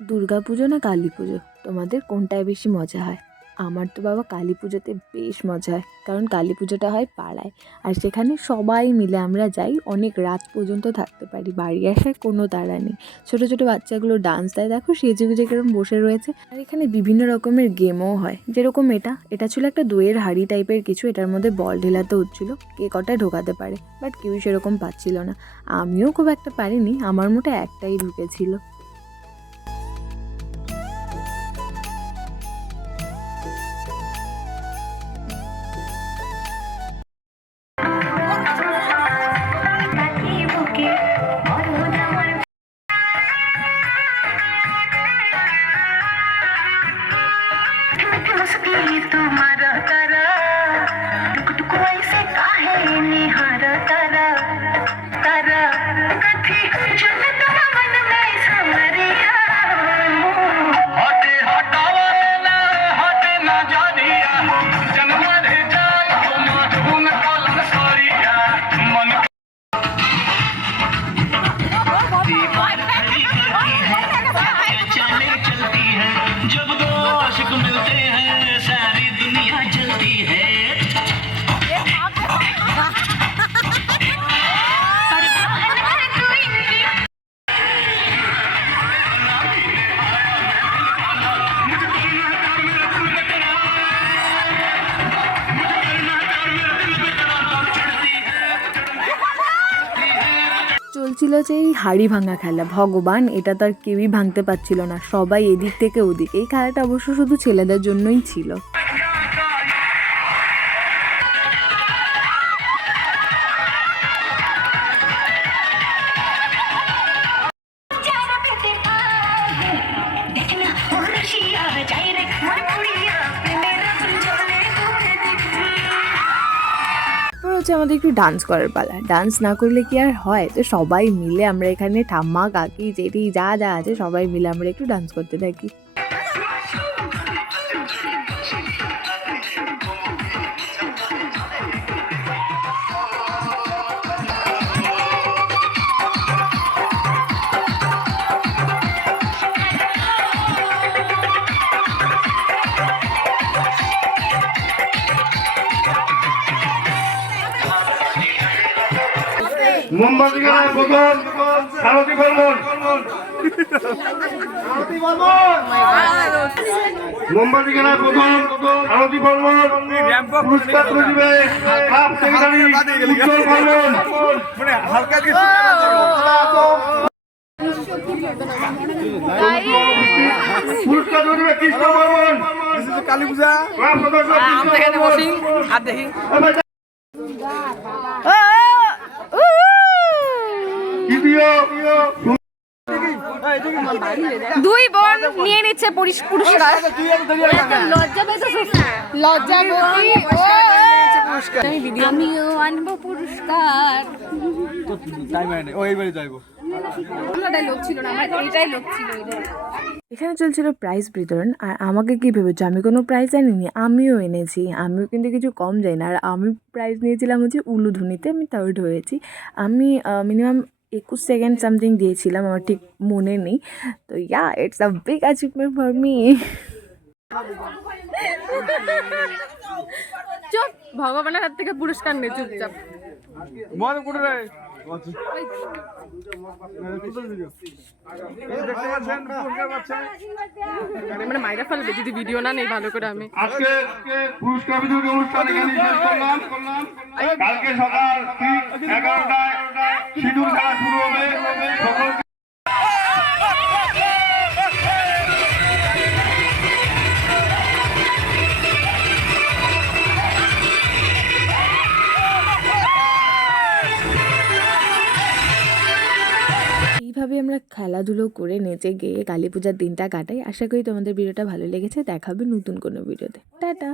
দুর্গা পুজো না কালী পুজো, তোমাদের কোনটায় বেশি মজা হয়? আমার তো বাবা কালী পুজোতে বেশ মজা হয়, কারণ কালী পুজোটা হয় পাড়ায়। আর সেখানে সবাই মিলে আমরা যাই, অনেক রাত পর্যন্ত থাকতে পারি, বাড়ি আসার কোনো তাড়া নেই। ছোটো ছোটো বাচ্চাগুলো ডান্স দেয়, দেখো সেজে গুজে কেরম বসে রয়েছে। আর এখানে বিভিন্ন রকমের গেমও হয়, যেরকম এটা ছিল একটা দইয়ের হাঁড়ি টাইপের কিছু, এটার মধ্যে বল ঢেলাতে হচ্ছিলো কে কটা ঢোকাতে পারে, বাট কেউই সেরকম পাচ্ছিল না। আমিও খুব একটা পারিনি, আমার মোটে একটাই ঢুকেছিল। চলছিল যে এই হাড়ি ভাঙা খেলা, ভগবান এটা তো আর কেউই ভাঙতে পারছিল না, সবাই এদিক থেকে ওদিক। এই খেলাটা অবশ্য শুধু ছেলেদের জন্যই ছিল। আমাদের একটু ডান্স করার পালা, ডান্স না করলে কি আর হয়? তো সবাই মিলে আমরা এখানে ঠাম্মা কাকি জেঠি যা যা আছে সবাই মিলে আমরা একটু ডান্স করতে থাকি। মোমবাতি গানায় প্রথম সারথী বর্মন। মোমবাতি গানায় প্রথম সারথী বর্মন। পুরস্কার দিবে ক্লাব সেক্রেটারি উজ্জ্বল বর্মন। পুরস্কার দিবে কৃষ্ণ বর্মন। কালী পূজা ক্লাব সদস্য দুই বোন নিয়ে নিচ্ছে পুরস্কার। লজ্জা আমিও আনবো পুরস্কার। এখানে চলছিল প্রাইজ বিতরণ, আর আমাকে কি ভেবেছো আমি কোনো প্রাইজ আনিনি? আমিও এনেছি, আমিও কিন্তু কিছু কম যাই না। আর আমি প্রাইজ নিয়েছিলাম হচ্ছে উলুধুনিতে, আমি থার্ড হয়েছি। আমি মিনিমাম 21 সেকেন্ড সামথিং দিয়েছিলাম, আমার ঠিক মনে নেই। তো it's a big achievement for me. চুপ, ভগবানের হাত থেকে পুরস্কার নে, চুপচাপ। মানে মাইরা ফেলবে যদি ভিডিও না নেই ভালো করে। আমি আজকে পুরস্কার বিতরণী অনুষ্ঠান এখানে শেষ করলাম। কালকে সকাল ঠিক 11টায় সিঁদুর খেলা শুরু হবে। সকলকে এইভাবে আমরা খেলাধুলো করে নেচে গিয়ে কালী পূজার দিনটা কাটাই। আশা করি তোমাদের ভিডিওটা ভালো লেগেছে। দেখা হবে নতুন কোনো ভিডিওতে। টাটা।